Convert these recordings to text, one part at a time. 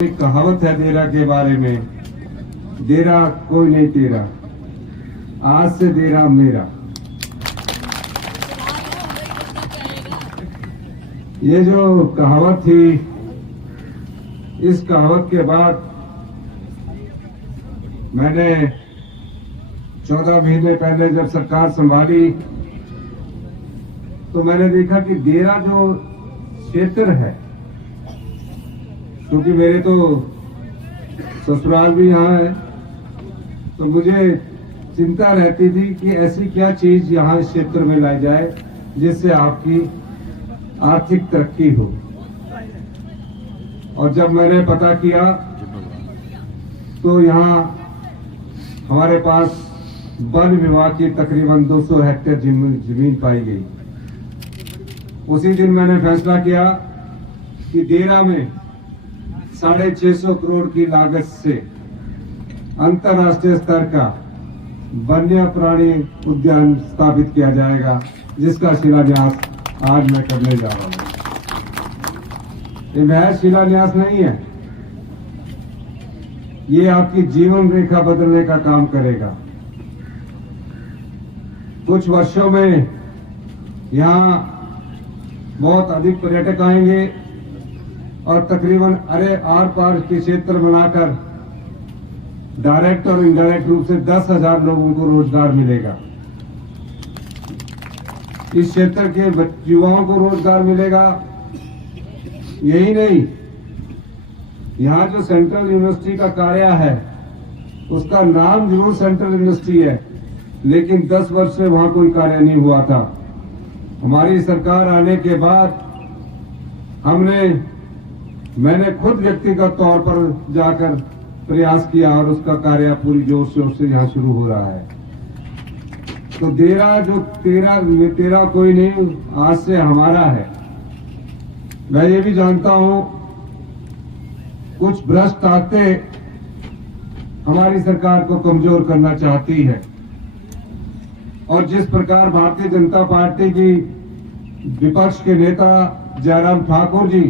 एक कहावत है देरा के बारे में, देरा कोई नहीं तेरा, आज से देरा मेरा। ये जो कहावत थी, इस कहावत के बाद मैंने 14 महीने पहले जब सरकार संभाली तो मैंने देखा कि देरा जो क्षेत्र है, क्योंकि मेरे तो ससुराल भी यहाँ है, तो मुझे चिंता रहती थी कि ऐसी क्या चीज यहाँ इस क्षेत्र में लाई जाए जिससे आपकी आर्थिक तरक्की हो। और जब मैंने पता किया तो यहाँ हमारे पास वन विभाग की तकरीबन 200 हेक्टेयर जमीन पाई गई। उसी दिन मैंने फैसला किया कि देरा में 650 करोड़ की लागत से अंतर्राष्ट्रीय स्तर का वन्य प्राणी उद्यान स्थापित किया जाएगा, जिसका शिलान्यास आज मैं करने जा रहा हूं। ये महज शिलान्यास नहीं है, ये आपकी जीवन रेखा बदलने का काम करेगा। कुछ वर्षों में यहाँ बहुत अधिक पर्यटक आएंगे और तकरीबन आर पार के क्षेत्र बनाकर डायरेक्ट और इनडायरेक्ट रूप से 10,000 लोगों को रोजगार मिलेगा। इस क्षेत्र के युवाओं को रोजगार मिलेगा। यही नहीं, यहाँ जो सेंट्रल यूनिवर्सिटी का कार्य है, उसका नाम जरूर सेंट्रल यूनिवर्सिटी है, लेकिन 10 वर्ष से वहां कोई कार्य नहीं हुआ था। हमारी सरकार आने के बाद मैंने खुद व्यक्तिगत तौर पर जाकर प्रयास किया और उसका कार्य पूरी जोर शोर से यहाँ शुरू हो रहा है। तो देरा जो तेरा कोई नहीं, आज से हमारा है। मैं ये भी जानता हूं कुछ भ्रष्ट ताकतें हमारी सरकार को कमजोर करना चाहती है, और जिस प्रकार भारतीय जनता पार्टी की विपक्ष के नेता जयराम ठाकुर जी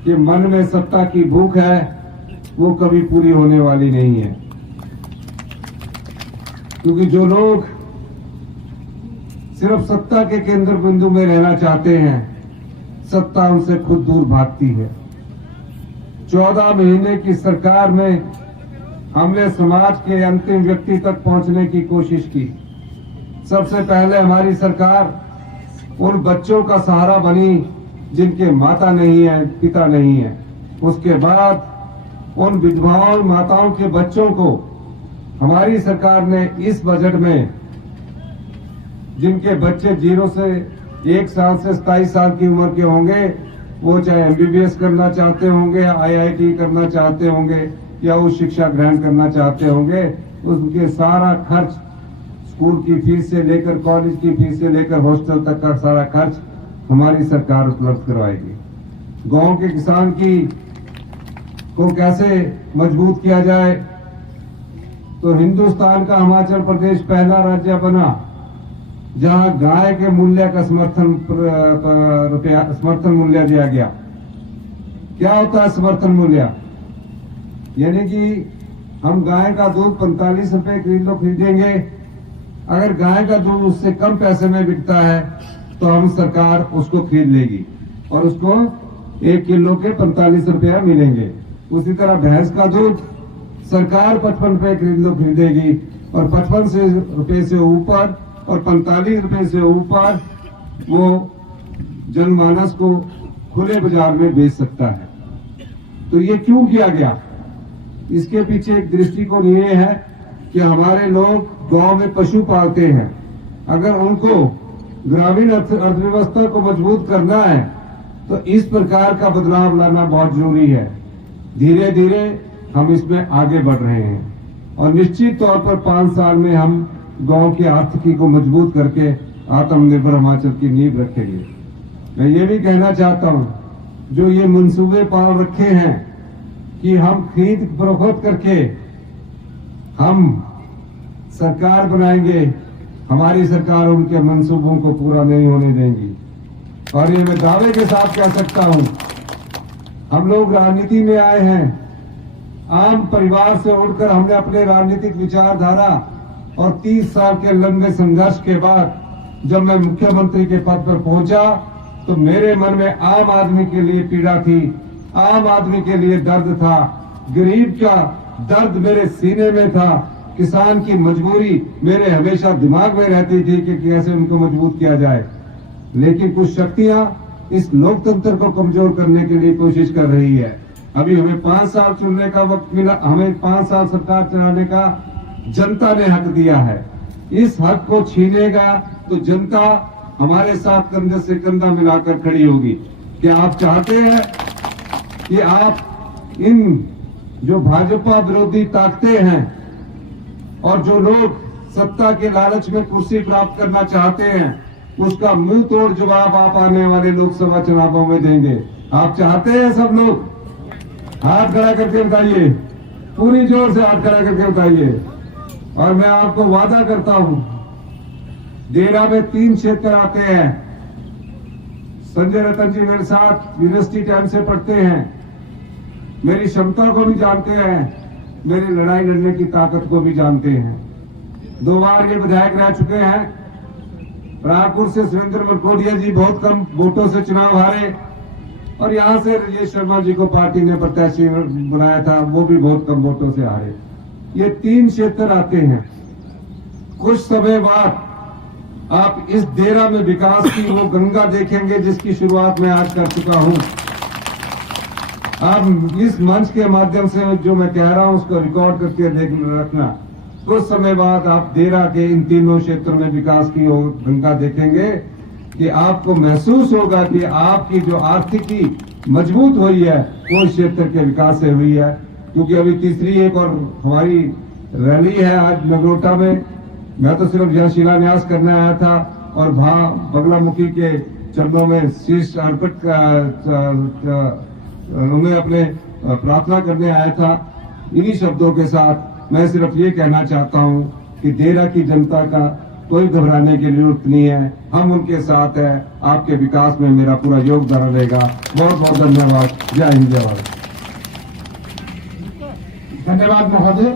के मन में सत्ता की भूख है, वो कभी पूरी होने वाली नहीं है। क्योंकि जो लोग सिर्फ सत्ता के केंद्र बिंदु में रहना चाहते हैं, सत्ता उनसे खुद दूर भागती है। 14 महीने की सरकार में हमने समाज के अंतिम व्यक्ति तक पहुंचने की कोशिश की। सबसे पहले हमारी सरकार उन बच्चों का सहारा बनी जिनके माता नहीं है, पिता नहीं है। उसके बाद उन विधवाओं माताओं के बच्चों को हमारी सरकार ने इस बजट में, जिनके बच्चे 0 से 1 साल से 27 साल की उम्र के होंगे, वो चाहे MBBS करना चाहते होंगे, IIT करना चाहते होंगे या उच्च शिक्षा ग्रहण करना चाहते होंगे, उसके सारा खर्च, स्कूल की फीस से लेकर कॉलेज की फीस से लेकर हॉस्टल तक का सारा खर्च हमारी सरकार उपलब्ध करवाएगी। गांव के किसान को कैसे मजबूत किया जाए, तो हिंदुस्तान का हिमाचल प्रदेश पहला राज्य बना जहां गाय के मूल्य का समर्थन मूल्य दिया गया। क्या होता है समर्थन मूल्य? यानी कि हम गाय का दूध 45 रुपए किलो खरीदेंगे, अगर गाय का दूध उससे कम पैसे में बिकता है तो हम सरकार उसको खरीद लेगी और उसको 1 किलो के 45 रुपया मिलेंगे। उसी तरह भैंस का दूध सरकार 55 रुपए किलो खरीदेगी और 55 रुपए से ऊपर और 45 रुपए से ऊपर वो जनमानस को खुले बाजार में बेच सकता है। तो ये क्यों किया गया? इसके पीछे एक दृष्टिकोण ये है कि हमारे लोग गांव में पशु पालते हैं, अगर उनको ग्रामीण अर्थव्यवस्था को मजबूत करना है तो इस प्रकार का बदलाव लाना बहुत जरूरी है। धीरे धीरे हम इसमें आगे बढ़ रहे हैं और निश्चित तौर पर 5 साल में हम गांव की आर्थिकी को मजबूत करके आत्मनिर्भर हिमाचल की नींव रखेंगे। मैं ये भी कहना चाहता हूं, जो ये मंसूबे पाल रखे हैं कि हम खरीद फरोख्त करके हम सरकार बनाएंगे, हमारी सरकार उनके मंसूबों को पूरा नहीं होने देंगी। और ये मैं दावे के साथ कह सकता हूं हम लोग राजनीति में आए हैं, आम परिवार से उठकर हमने अपने राजनीतिक विचारधारा और 30 साल के लंबे संघर्ष के बाद जब मैं मुख्यमंत्री के पद पर पहुंचा तो मेरे मन में आम आदमी के लिए पीड़ा थी, आम आदमी के लिए दर्द था, गरीब का दर्द मेरे सीने में था, किसान की मजबूरी मेरे हमेशा दिमाग में रहती थी कि कैसे उनको मजबूत किया जाए। लेकिन कुछ शक्तियां इस लोकतंत्र को कमजोर करने के लिए कोशिश कर रही है। अभी हमें 5 साल चुनने का वक्त मिला, हमें 5 साल सरकार चलाने का जनता ने हक दिया है। इस हक को छीनेगा तो जनता हमारे साथ कंधे से कंधा मिलाकर खड़ी होगी। क्या आप चाहते हैं कि आप इन जो भाजपा विरोधी ताकतें हैं और जो लोग सत्ता के लालच में कुर्सी प्राप्त करना चाहते हैं, उसका मुंह तोड़ जवाब आप आने वाले लोकसभा चुनावों में देंगे? आप चाहते हैं? सब लोग हाथ खड़ा करके बताइए, पूरी जोर से हाथ खड़ा करके बताइए। और मैं आपको वादा करता हूं, देरा में 3 क्षेत्र आते हैं। संजय रतन जी मेरे साथ यूनिवर्सिटी टाइम से पढ़ते हैं, मेरी क्षमता को भी जानते हैं, मेरी लड़ाई लड़ने की ताकत को भी जानते हैं। 2 बार ये विधायक रह चुके हैं। रायपुर से सुरेंद्र मरकोटिया जी बहुत कम वोटों से चुनाव हारे और यहां से राजेश शर्मा जी को पार्टी ने प्रत्याशी बनाया था, वो भी बहुत कम वोटों से हारे। ये 3 क्षेत्र आते हैं। कुछ समय बाद आप इस देरा में विकास की वो गंगा देखेंगे जिसकी शुरुआत मैं आज कर चुका हूं। आप इस मंच के माध्यम से जो मैं कह रहा हूं उसको रिकॉर्ड करके देख रखना। कुछ समय बाद आप देरा के इन तीनों क्षेत्रों में विकास की वो गंगा देखेंगे कि आपको महसूस होगा कि आपकी जो आर्थिकी मजबूत हुई है वो इस क्षेत्र के विकास से हुई है। क्योंकि अभी तीसरी एक और हमारी रैली है आज नगरोटा में। मैं तो सिर्फ यह शिलान्यास करने आया था और बगलामुखी के चरणों में शीश अर्पित उन्हें अपने प्रार्थना करने आया था। इन्हीं शब्दों के साथ मैं सिर्फ ये कहना चाहता हूं कि देरा की जनता का कोई घबराने की जरूरत नहीं है, हम उनके साथ हैं। आपके विकास में मेरा पूरा योगदान रहेगा। बहुत बहुत धन्यवाद। जय हिंद, जय भारत। धन्यवाद महोदय।